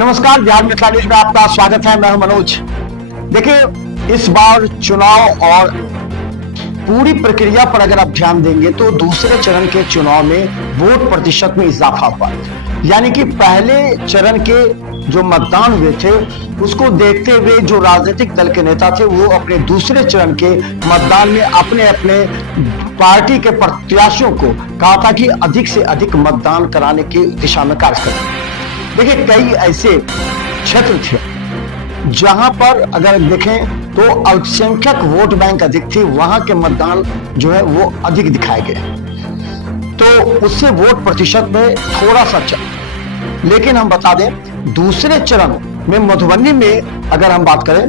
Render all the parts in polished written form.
नमस्कार, बिहार मिथिला न्यूज में आपका स्वागत है। मैं हूं मनोज। देखिए, इस बार चुनाव और पूरी प्रक्रिया पर अगर आप ध्यान देंगे तो दूसरे चरण के चुनाव में वोट प्रतिशत में इजाफा हुआ। यानी कि पहले चरण के जो मतदान हुए थे उसको देखते हुए जो राजनीतिक दल के नेता थे वो अपने दूसरे चरण के मतदान में अपने अपने पार्टी के प्रत्याशियों को कहा था कि अधिक से अधिक मतदान कराने की दिशा में कार्य करें। देखिए, कई ऐसे क्षेत्र थे जहां पर अगर देखें तो अल्पसंख्यक वोट बैंक अधिक थी, वहां के मतदान जो है वो अधिक दिखाए गए, तो उससे वोट प्रतिशत में थोड़ा सा चल। लेकिन हम बता दें, दूसरे चरण में मधुबनी में अगर हम बात करें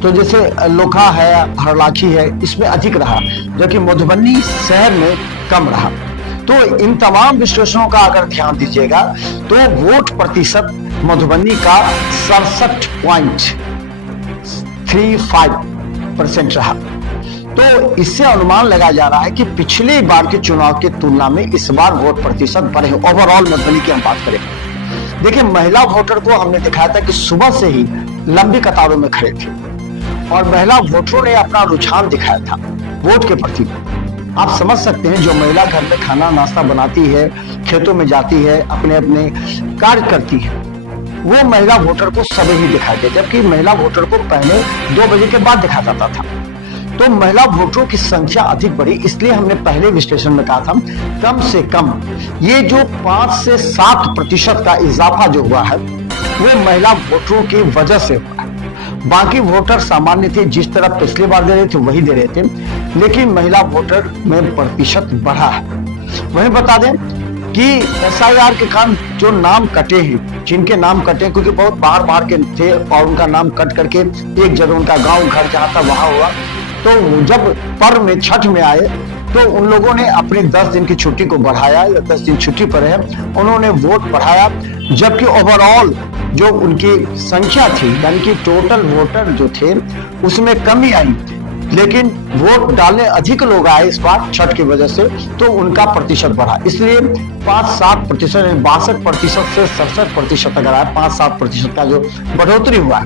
तो जैसे लोखा है, हरलाखी है, इसमें अधिक रहा, जबकि मधुबनी शहर में कम रहा। तो इन तमाम विश्लेषणों का अगर ध्यान दीजिएगा तो वोट प्रतिशत मधुबनी का 67.35% रहा। तो इससे अनुमान लगाया जा रहा है कि पिछले बार के चुनाव की तुलना में इस बार वोट प्रतिशत बढ़े। ओवरऑल मधुबनी की हम बात करें, देखिए, महिला वोटर को हमने दिखाया था कि सुबह से ही लंबी कतारों में खड़े थे और महिला वोटरों ने अपना रुझान दिखाया था वोट के प्रति। आप समझ सकते हैं, जो महिला घर में खाना नाश्ता बनाती है, खेतों में जाती है, अपने अपने कार्य करती है, वो महिला वोटर को सभी ही दिखाई दे, जबकि महिला वोटर को पहले 2 बजे के बाद दिखा जाता था। तो महिला वोटरों की संख्या अधिक बढ़ी, इसलिए हमने पहले विश्लेषण में कहा था कम से कम ये जो 5 से 7% का इजाफा जो हुआ है वो महिला वोटरों की वजह से हुआ है। बाकी वोटर सामान्य थे, जिस तरह पिछली बार दे रहे थे वही दे रहे थे, लेकिन महिला वोटर में प्रतिशत बढ़ा है। वहीं बता दें कि एसआईआर के कारण जो नाम कटे हैं, जिनके नाम कटे क्योंकि बहुत बाहर के थे और उनका नाम कट करके एक जगह उनका गांव घर जहां था वहां हुआ, तो जब पर्व में छठ में आए तो उन लोगों ने अपनी 10 दिन की छुट्टी को बढ़ाया, या 10 दिन छुट्टी पर है, उन्होंने वोट बढ़ाया, जबकि ओवरऑल जो उनकी संख्या थी यानी कि टोटल वोटर जो थे उसमें कमी आई, लेकिन वोट डालने अधिक लोग आए इस बार छठ की वजह से, तो उनका प्रतिशत बढ़ा। इसलिए 5-7%, 62% से 67% अगर आया, 5-7% का जो बढ़ोतरी हुआ है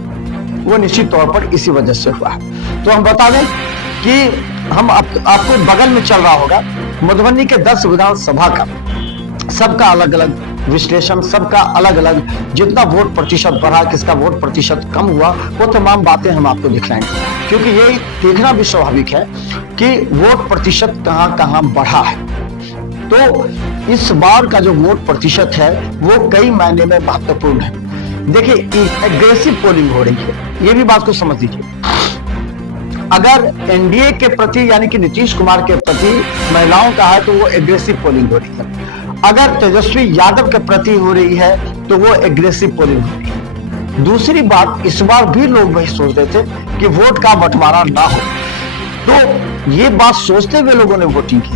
वो निश्चित तौर पर इसी वजह से हुआ है। तो हम बता दें कि हम आपको बगल में चल रहा होगा मधुबनी के 10 विधानसभा का सबका अलग अलग विश्लेषण, सबका अलग अलग जितना वोट प्रतिशत बढ़ा, किसका वोट प्रतिशत कम हुआ, वो तमाम बातें हम आपको दिखलाएंगे, क्योंकि ये देखना भी स्वाभाविक है कि वोट प्रतिशत कहां कहां बढ़ा है। तो इस बार का जो वोट प्रतिशत है वो कई मायने में महत्वपूर्ण है। देखिए, एग्रेसिव पोलिंग हो रही है, ये भी बात को समझ लीजिए। अगर एनडीए के प्रति यानी कि नीतीश कुमार के प्रति महिलाओं का है तो वो एग्रेसिव पोलिंग हो रही है, अगर तेजस्वी यादव के प्रति हो रही है तो वो एग्रेसिव पोलिंग हो रही है। दूसरी बात, इस बार भी लोग वही सोच रहे थे कि वोट का बंटवारा ना हो, तो ये बात सोचते हुए लोगों ने वोटिंग की,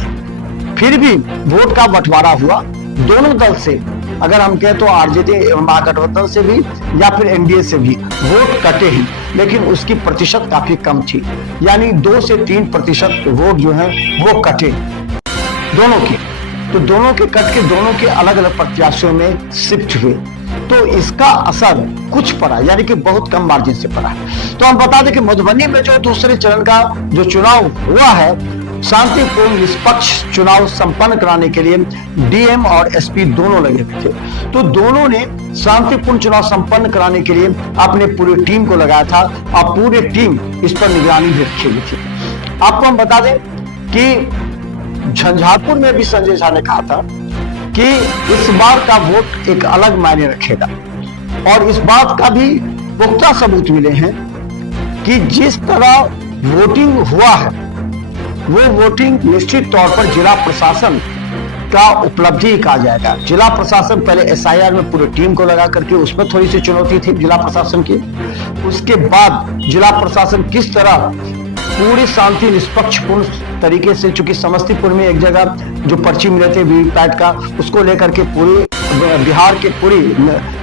फिर भी वोट का बंटवारा हुआ दोनों दल से। अगर हम कहें तो आरजेडी महागठबंधन से भी या फिर एनडीए से भी वोट कटे ही, लेकिन उसकी प्रतिशत काफी कम थी, यानी 2 से 3% वोट जो है वो कटे दोनों के। तो दोनों के कट के दोनों के अलग अलग प्रत्याशियों में शिफ्ट हुए, तो इसका असर कुछ पड़ा, यानी कि बहुत कम मार्जिन से पड़ा। तो हम बता दें कि मधुबनी में जो दूसरे चरण का जो चुनाव हुआ है, शांतिपूर्ण निष्पक्ष चुनाव संपन्न कराने के लिए डीएम और एसपी दोनों लगे हुए थे। तो दोनों ने शांतिपूर्ण चुनाव संपन्न कराने के लिए अपने पूरी टीम को लगाया था और पूरी टीम इस पर निगरानी भी रखी हुई थी। आपको हम बता दें कि झंझारपुर में भी संजय झा ने कहा था कि इस बार का वोट एक अलग मायने रखेगा, और इस बात का भी पुख्ता सबूत मिले हैं कि जिस तरह वोटिंग हुआ है वो वोटिंग निश्चित तौर पर जिला प्रशासन का उपलब्धि कहा जाएगा। जिला प्रशासन पहले एसआईआर में पूरी टीम को लगा करके उसमें थोड़ी सी चुनौती थी जिला प्रशासन की, उसके बाद जिला प्रशासन किस तरह पूरी शांति निष्पक्षपूर्ण तरीके से, चूंकि समस्तीपुर में एक जगह जो पर्ची मिले थे वीवीपैट का, उसको लेकर के पूरी बिहार की पूरी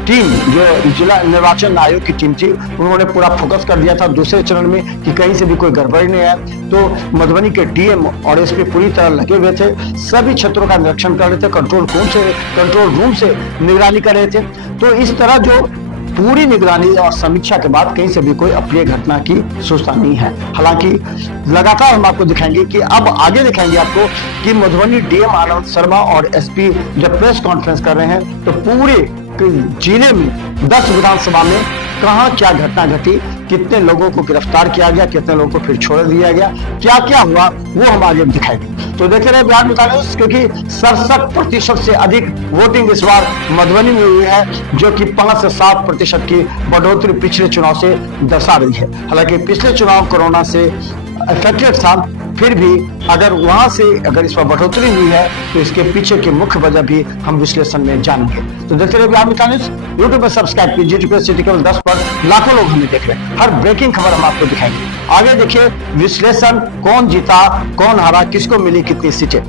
टीम जो जिला निर्वाचन आयोग की टीम थी उन्होंने पूरा फोकस कर दिया था दूसरे चरण में कि कहीं से भी कोई गड़बड़ी नहीं है। तो मधुबनी के डीएम और एसपी पूरी तरह लगे हुए थे, सभी क्षेत्रों का निरीक्षण कर रहे थे, कंट्रोल रूम से निगरानी कर रहे थे। तो इस तरह जो पूरी निगरानी और समीक्षा के बाद कहीं से भी कोई अप्रिय घटना की सूचना नहीं है। हालांकि लगातार हम आपको दिखाएंगे कि अब आगे दिखाएंगे आपको कि मधुबनी डीएम आनंद शर्मा और एसपी जब प्रेस कॉन्फ्रेंस कर रहे हैं तो पूरे जिले में 10 विधानसभा में कहां क्या घटना घटी, कितने लोगों को गिरफ्तार किया गया, कितने लोगों को फिर छोड़ दिया गया, क्या क्या हुआ, वो हम आगे दिखाएंगे। तो देखे रहे बिहार मितान न्यूज, क्योंकि 67% से अधिक वोटिंग इस बार मधुबनी में हुई है, जो कि 5 से 7% की बढ़ोतरी पिछले चुनाव से दर्शा रही है। हालांकि पिछले चुनाव कोरोना से अफेक्टेड था, फिर भी अगर वहां से अगर इस पर बढ़ोतरी हुई है तो इसके पीछे की मुख्य वजह भी हम विश्लेषण में जानेंगे। तो देखते रहिए बिहार मितान न्यूज, यूट्यूब पर सब्सक्राइब कीजिए, क्योंकि सिटी केवल 10 पर लाखों लोग हमें देख रहे हैं। हर ब्रेकिंग खबर हम आपको दिखाएंगे। आगे देखिए विश्लेषण, कौन जीता, कौन हारा, किसको मिली कितनी सीटें।